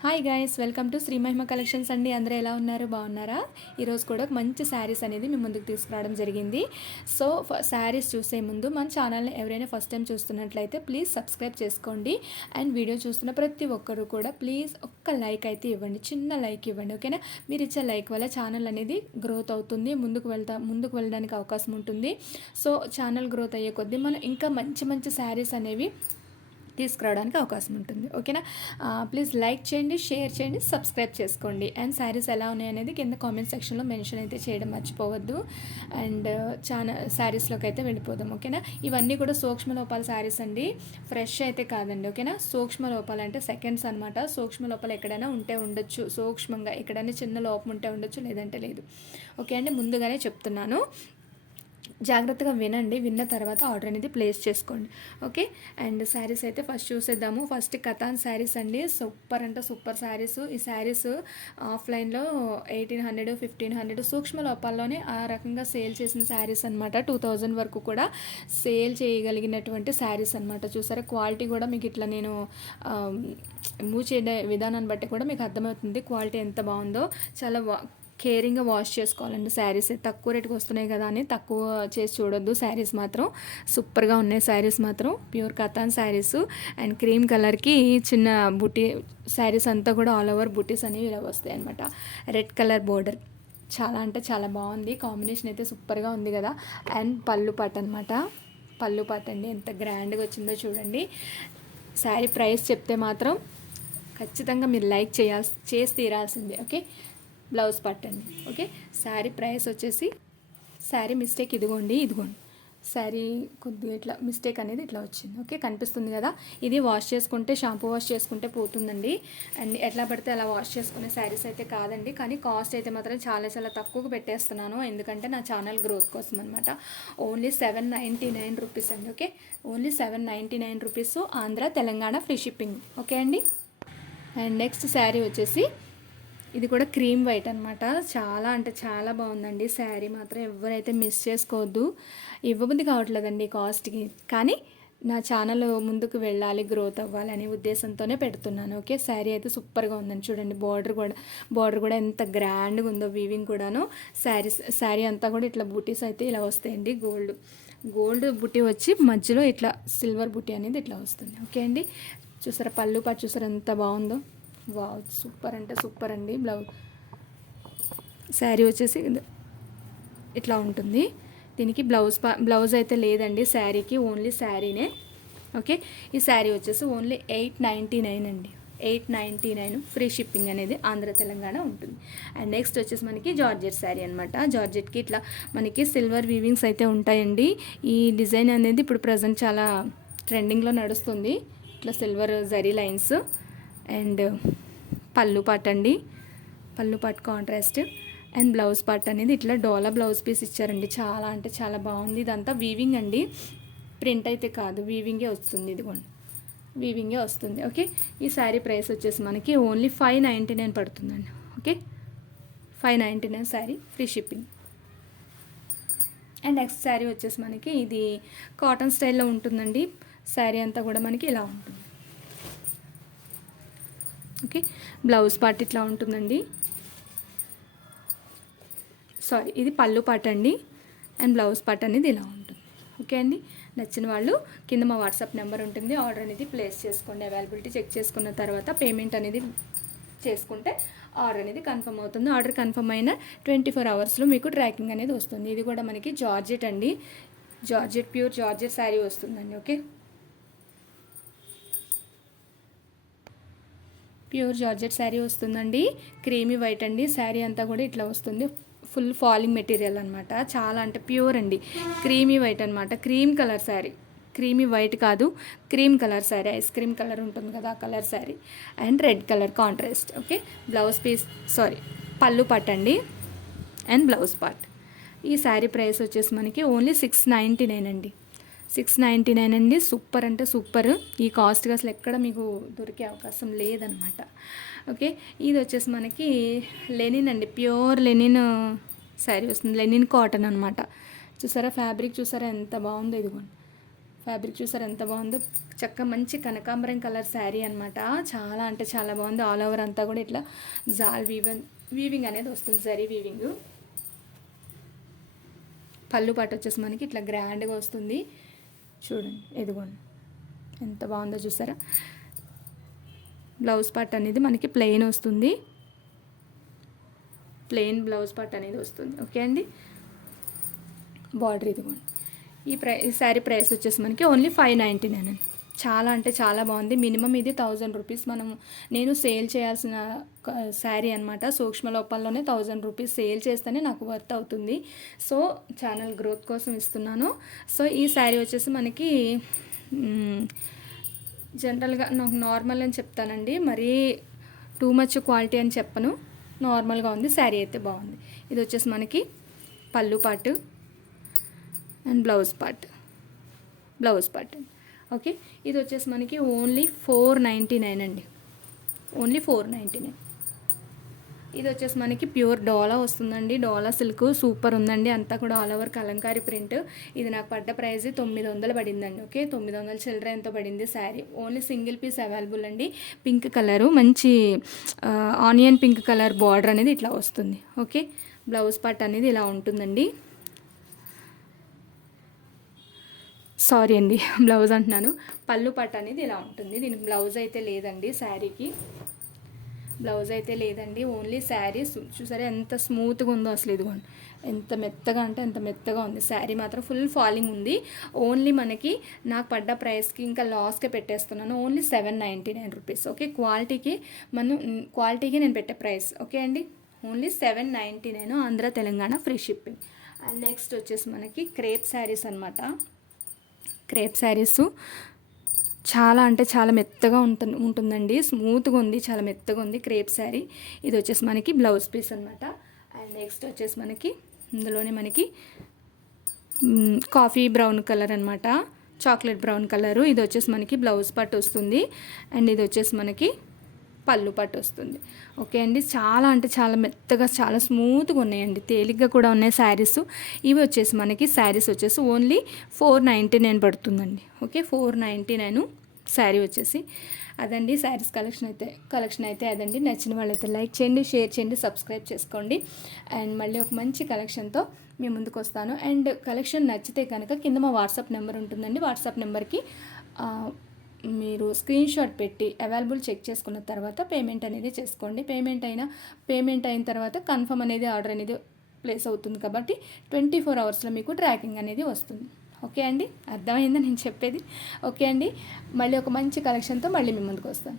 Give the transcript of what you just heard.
Hi guys, welcome to Sri Mahima collections అండి. అందరూ ఎలా ఉన్నారు? బాగున్నారా? ఈరోజు కూడా ఒక మంచి శారీస్ అనేది మీ ముందుకు తీసుకురావడం జరిగింది. సో శారీస్ చూసే ముందు మన ఛానల్ని ఎవరైనా ఫస్ట్ టైం చూస్తున్నట్లయితే ప్లీజ్ సబ్స్క్రైబ్ చేసుకోండి. అండ్ వీడియో చూస్తున్న ప్రతి ఒక్కరు కూడా ప్లీజ్ ఒక్క లైక్ అయితే ఇవ్వండి, చిన్న లైక్ ఇవ్వండి, ఓకేనా? మీరు ఇచ్చే లైక్ వల్ల ఛానల్ అనేది గ్రోత్ అవుతుంది, ముందుకు వెళ్ళడానికి అవకాశం ఉంటుంది. సో ఛానల్ గ్రోత్ అయ్యే కొద్దీ మనం ఇంకా మంచి మంచి శారీస్ అనేవి తీసుకురావడానికి అవకాశం ఉంటుంది, ఓకేనా? ప్లీజ్ లైక్ చేయండి, షేర్ చేయండి, సబ్స్క్రైబ్ చేసుకోండి. అండ్ శారీస్ ఎలా ఉన్నాయనేది కింద కామెంట్ సెక్షన్లో మెన్షన్ అయితే చేయడం మర్చిపోవద్దు. అండ్ శారీస్లోకి అయితే వెళ్ళిపోదాం, ఓకేనా? ఇవన్నీ కూడా సూక్ష్మ లోపాల శారీస్ అండి, ఫ్రెష్ అయితే కాదండి, ఓకేనా? సూక్ష్మ లోపాలు అంటే సెకండ్స్ అనమాట. సూక్ష్మ లోపాలు ఎక్కడైనా ఉంటే ఉండొచ్చు, సూక్ష్మంగా ఎక్కడైనా చిన్న లోపం ఉంటే ఉండొచ్చు, లేదంటే లేదు, ఓకే అండి? ముందుగానే చెప్తున్నాను, జాగ్రత్తగా వినండి. విన్న తర్వాత ఆర్డర్ అనేది ప్లేస్ చేసుకోండి, ఓకే? అండ్ శారీస్ అయితే ఫస్ట్ చూసేద్దాము. ఫస్ట్ కథాన్ శారీస్ అండి, సూపర్ అంటే సూపర్ శారీస్. ఈ శారీస్ ఆఫ్లైన్లో 1800 1500 సూక్ష్మ లోపాల్లోనే ఆ రకంగా సేల్ చేసిన శారీస్ అనమాట. 2000 వరకు కూడా సేల్ చేయగలిగినటువంటి శారీస్ అనమాట. చూసారా, క్వాలిటీ కూడా మీకు ఇట్లా నేను మూవ్ చేయ విధానాన్ని బట్టి కూడా మీకు అర్థమవుతుంది క్వాలిటీ ఎంత బాగుందో. చాలా కేరింగ్గా వాష్ చేసుకోవాలండి. శారీస్ తక్కువ రేటుకి వస్తున్నాయి కదా అని తక్కువ చేసి చూడొద్దు. శారీస్ మాత్రం సూపర్గా ఉన్నాయి. శారీస్ మాత్రం pure katan saris. And cream కలర్కి చిన్న బుటీ శారీస్ అంతా కూడా ఆల్ ఓవర్ బుటీస్ అనేవి ఇలా వస్తాయి అనమాట. రెడ్ కలర్ బోర్డర్ చాలా అంటే చాలా బాగుంది. కాంబినేషన్ అయితే సూపర్గా ఉంది కదా. అండ్ పళ్ళు పాట అనమాట. పళ్ళు పాట అండి ఎంత గ్రాండ్గా వచ్చిందో చూడండి. శారీ ప్రైస్ చెప్తే మాత్రం ఖచ్చితంగా మీరు లైక్ చేసి తీరాల్సిందే, ఓకే? బ్లౌజ్ పట్టండి, ఓకే? శారీ ప్రైస్ వచ్చేసి, శారీ మిస్టేక్ ఇదిగోండి శారీ కొద్దిగా ఇట్లా మిస్టేక్ అనేది ఇట్లా వచ్చింది, ఓకే? కనిపిస్తుంది కదా. ఇది వాష్ చేసుకుంటే, షాంపూ వాష్ చేసుకుంటే పోతుందండి. అండ్ ఎట్లా పడితే అలా వాష్ చేసుకునే శారీస్ అయితే కాదండి. కానీ కాస్ట్ అయితే మాత్రం చాలా చాలా తక్కువగా పెట్టేస్తున్నాను, ఎందుకంటే నా ఛానల్ గ్రోత్ కోసం అనమాట. ఓన్లీ 799 రూపీస్ అండి, okay? Only 799 rupees, Andhra Telangana free shipping, okay అండి? అండ్ నెక్స్ట్ శారీ వచ్చేసి ఇది కూడా క్రీమ్ వైట్ అనమాట. చాలా అంటే చాలా బాగుందండి శారీ మాత్రం. ఎవరైతే మిస్ చేసుకోవద్దు. ఇవ్వబుద్ధి కావట్లేదండి కాస్ట్కి, కానీ నా ఛానల్ ముందుకు వెళ్ళాలి, గ్రోత్ అవ్వాలి అనే ఉద్దేశంతోనే పెడుతున్నాను, ఓకే? శారీ అయితే సూపర్గా ఉందండి. చూడండి బార్డర్ కూడా ఎంత గ్రాండ్గా ఉందో, వీవింగ్ కూడాను. శారీ అంతా కూడా ఇట్లా బూటీస్ అయితే ఇలా వస్తాయండి. గోల్డ్ బుటీ వచ్చి మధ్యలో ఇట్లా సిల్వర్ బుటీ అనేది ఇట్లా వస్తుంది, ఓకే అండి? చూసారా పళ్ళు పాటు, చూసారా ఎంత బాగుందో. వావ్, సూపర్ అంటే సూపర్ అండి. శారీ వచ్చేసి ఇట్లా ఉంటుంది. దీనికి బ్లౌజ్ అయితే లేదండి శారీకి, ఓన్లీ శారీనే, ఓకే? ఈ శారీ వచ్చేసి ఓన్లీ 899 అండి, 899 ఫ్రీ షిప్పింగ్ అనేది ఆంధ్ర తెలంగాణ ఉంటుంది. అండ్ నెక్స్ట్ వచ్చేసి మనకి జార్జెట్ శారీ అనమాట. జార్జెట్కి ఇట్లా మనకి సిల్వర్ వీవింగ్స్ అయితే ఉంటాయండి. ఈ డిజైన్ అనేది ఇప్పుడు ప్రజెంట్ చాలా ట్రెండింగ్లో నడుస్తుంది, ఇట్లా సిల్వర్ జరీ లైన్స్. అండ్ పళ్ళు పాట అండి, పళ్ళు పాట కాంట్రాస్ట్. అండ్ బ్లౌజ్ పార్ట్ అనేది ఇట్లా డోలా బ్లౌజ్ పీస్ ఇచ్చారండి. చాలా అంటే చాలా బాగుంది. ఇదంతా వీవింగ్ అండి, ప్రింట్ అయితే కాదు, వీవింగే వస్తుంది. ఇదిగోండి, వీవింగే వస్తుంది, ఓకే? ఈ శారీ ప్రైస్ వచ్చేసి మనకి ఓన్లీ 599 పడుతుందండి, okay? 599 sari free shipping. And next sari వచ్చేసి మనకి ఇది కాటన్ స్టైల్లో ఉంటుందండి. శారీ అంతా కూడా మనకి ఇలా ఉంటుంది, ఓకే? బ్లౌజ్ పార్ట్ ఇట్లా ఉంటుందండి. సారీ, ఇది పళ్ళు పాట అండి. అండ్ బ్లౌజ్ పార్ట్ అనేది ఇలా ఉంటుంది, ఓకే అండి? నచ్చిన వాళ్ళు కింద మా వాట్సాప్ నెంబర్ ఉంటుంది, ఆర్డర్ అనేది ప్లేస్ చేసుకోండి. అవైలబిలిటీ చెక్ చేసుకున్న తర్వాత పేమెంట్ అనేది చేసుకుంటే ఆర్డర్ అనేది కన్ఫర్మ్ అవుతుంది. ఆర్డర్ కన్ఫర్మ్ అయిన 24 అవర్స్లో మీకు ట్రాకింగ్ అనేది వస్తుంది. ఇది కూడా మనకి జార్జెట్ అండి, ప్యూర్ జార్జెట్ శారీ వస్తుందండి, ఓకే? ప్యూర్ జార్జెట్ శారీ వస్తుందండి. క్రీమీ వైట్ అండి. శారీ అంతా కూడా ఇట్లా వస్తుంది, ఫుల్ ఫాలింగ్ మెటీరియల్ అనమాట. చాలా అంటే ప్యూర్ అండి, క్రీమీ వైట్ అనమాట. Cream colour sari, creamy white కాదు, cream colour sari, ice cream colour ఉంటుంది కదా ఆ colour sari. And red colour contrast, okay? పళ్ళు పార్ట్ అండి అండ్ బ్లౌజ్ పార్ట్. ఈ శారీ ప్రైస్ వచ్చేసి మనకి ఓన్లీ 699 అండి, 699 అండి. సూపర్ అంటే సూపర్. ఈ కాస్ట్గా అసలు ఎక్కడ మీకు దొరికే అవకాశం లేదనమాట, ఓకే? ఇది వచ్చేసి మనకి లెనిన్ అండి, ప్యూర్ లెనిన్ శారీ వస్తుంది. లెనిన్ కాటన్ అనమాట. చూసారా ఫ్యాబ్రిక్, చూసారా ఎంత బాగుందో. ఇదిగోండి ఫ్యాబ్రిక్ చూసారు ఎంత బాగుందో, చక్కగా మంచి కనకాంబరం కలర్ శారీ అనమాట. చాలా అంటే చాలా బాగుంది. ఆల్ ఓవర్ అంతా కూడా ఇట్లా జాల్ వీవింగ్ అనేది వస్తుంది, జరీ వీవింగ్. పళ్ళు పాటు వచ్చేసి మనకి ఇట్లా గ్రాండ్గా వస్తుంది. చూడండి ఎదిగోండి ఎంత బాగుందో చూసారా. బ్లౌజ్ పార్ట్ అనేది మనకి ప్లెయిన్ వస్తుంది, ప్లెయిన్ బ్లౌజ్ పార్ట్ అనేది వస్తుంది. ఓకే అండి. బార్డర్ ఇదిగోండి. ఈ శారీ ప్రైస్ వచ్చేసి మనకి ఓన్లీ 599 అండి. చాలా అంటే చాలా బాగుంది. మినిమం ఇది 1000 రూపీస్ నేను సేల్ చేయాల్సిన శారీ అనమాట. సూక్ష్మ లోపాల్లోనే 1000 రూపీస్ సేల్ చేస్తేనే నాకు వర్త్ అవుతుంది. సో ఛానల్ గ్రోత్ కోసం ఇస్తున్నాను. సో ఈ శారీ వచ్చేసి మనకి జనరల్గా నాకు నార్మల్ అని చెప్తానండి, మరీ టూ మచ్ క్వాలిటీ అని చెప్పను. నార్మల్గా ఉంది శారీ అయితే బాగుంది. ఇది వచ్చేసి మనకి పళ్ళు part and blouse part. Okay, ఇది వచ్చేసి మనకి ఓన్లీ 499 అండి, ఓన్లీ 499. ఇది వచ్చేసి మనకి ప్యూర్ డోలా వస్తుందండి. డోలా సిల్క్ సూపర్ ఉందండి. అంతా కూడా ఆల్ ఓవర్ కలంకారీ ప్రింట్. ఇది నాకు పడ్డ ప్రైస్ 900 పడిందండి. ఓకే, 900 చిల్లర ఎంతో పడింది sari. Only single piece available అండి. పింక్ కలరు, మంచి ఆనియన్ పింక్ కలర్ బార్డర్ అనేది ఇట్లా వస్తుంది. ఓకే, బ్లౌజ్ పార్ట్ అనేది ఇలా ఉంటుందండి. సారీ అండి, బ్లౌజ్ అంటున్నాను. పళ్ళు పార్ట్ అనేది ఇలా ఉంటుంది. దీనికి బ్లౌజ్ అయితే లేదండి, శారీకి బ్లౌజ్ అయితే లేదండి. ఓన్లీ శారీ చూసారా ఎంత స్మూత్గా ఉందో అసలు. ఇదిగోండి ఎంత మెత్తగా అంటే ఎంత మెత్తగా ఉంది. శారీ మాత్రం ఫుల్ ఫాలింగ్ ఉంది. ఓన్లీ మనకి నాకు పడ్డ ప్రైస్కి ఇంకా లాస్కే పెట్టేస్తున్నాను. Only 799 rupees. ఓకే, క్వాలిటీకి నేను పెట్టే ప్రైస్. ఓకే అండి, only 799, Andhra Telangana free shipping. And next వచ్చేసి మనకి క్రేప్ శారీస్ అనమాట. క్రేప్ శారీస్ చాలా అంటే చాలా మెత్తగా ఉంటుందండి. స్మూత్గా ఉంది, చాలా మెత్తగా ఉంది క్రేప్ శారీ. ఇది వచ్చేసి మనకి బ్లౌజ్ పీస్ అనమాట. అండ్ నెక్స్ట్ వచ్చేసి మనకి ఇందులోనే మనకి కాఫీ బ్రౌన్ కలర్ అనమాట, చాక్లెట్ బ్రౌన్ కలరు. ఇది వచ్చేసి మనకి బ్లౌజ్ పార్ట్ వస్తుంది. అండ్ ఇది వచ్చేసి మనకి పళ్ళు పట్టు వస్తుంది. ఓకే అండి, చాలా అంటే చాలా మెత్తగా చాలా స్మూత్గా ఉన్నాయండి, తేలిగ్గా కూడా ఉన్నాయి శారీస్. ఇవి వచ్చేసి మనకి శారీస్ వచ్చేసి ఓన్లీ 499 పడుతుందండి. ఓకే, 499 శారీ వచ్చేసి. అదండి శారీస్ కలెక్షన్ అయితే అదండి. నచ్చిన వాళ్ళైతే లైక్ చేయండి, షేర్ చేయండి, సబ్స్క్రైబ్ చేసుకోండి. అండ్ మళ్ళీ ఒక మంచి కలెక్షన్తో మీ ముందుకు వస్తాను. అండ్ కలెక్షన్ నచ్చితే కనుక కింద మా వాట్సాప్ నెంబర్ ఉంటుందండి. వాట్సాప్ నెంబర్కి మీరు స్క్రీన్ షాట్ పెట్టి అవైలబుల్ చెక్ చేసుకున్న తర్వాత పేమెంట్ అనేది చేసుకోండి. పేమెంట్ అయిన తర్వాత కన్ఫర్మ్ అనేది ఆర్డర్ అనేది ప్లేస్ అవుతుంది. కాబట్టి 24 అవర్స్లో మీకు ట్రాకింగ్ అనేది వస్తుంది. ఓకే అండి, అర్థమైందా నేను చెప్పేది? ఓకే అండి, మళ్ళీ ఒక మంచి కలెక్షన్తో మళ్ళీ మీ ముందుకు వస్తాను.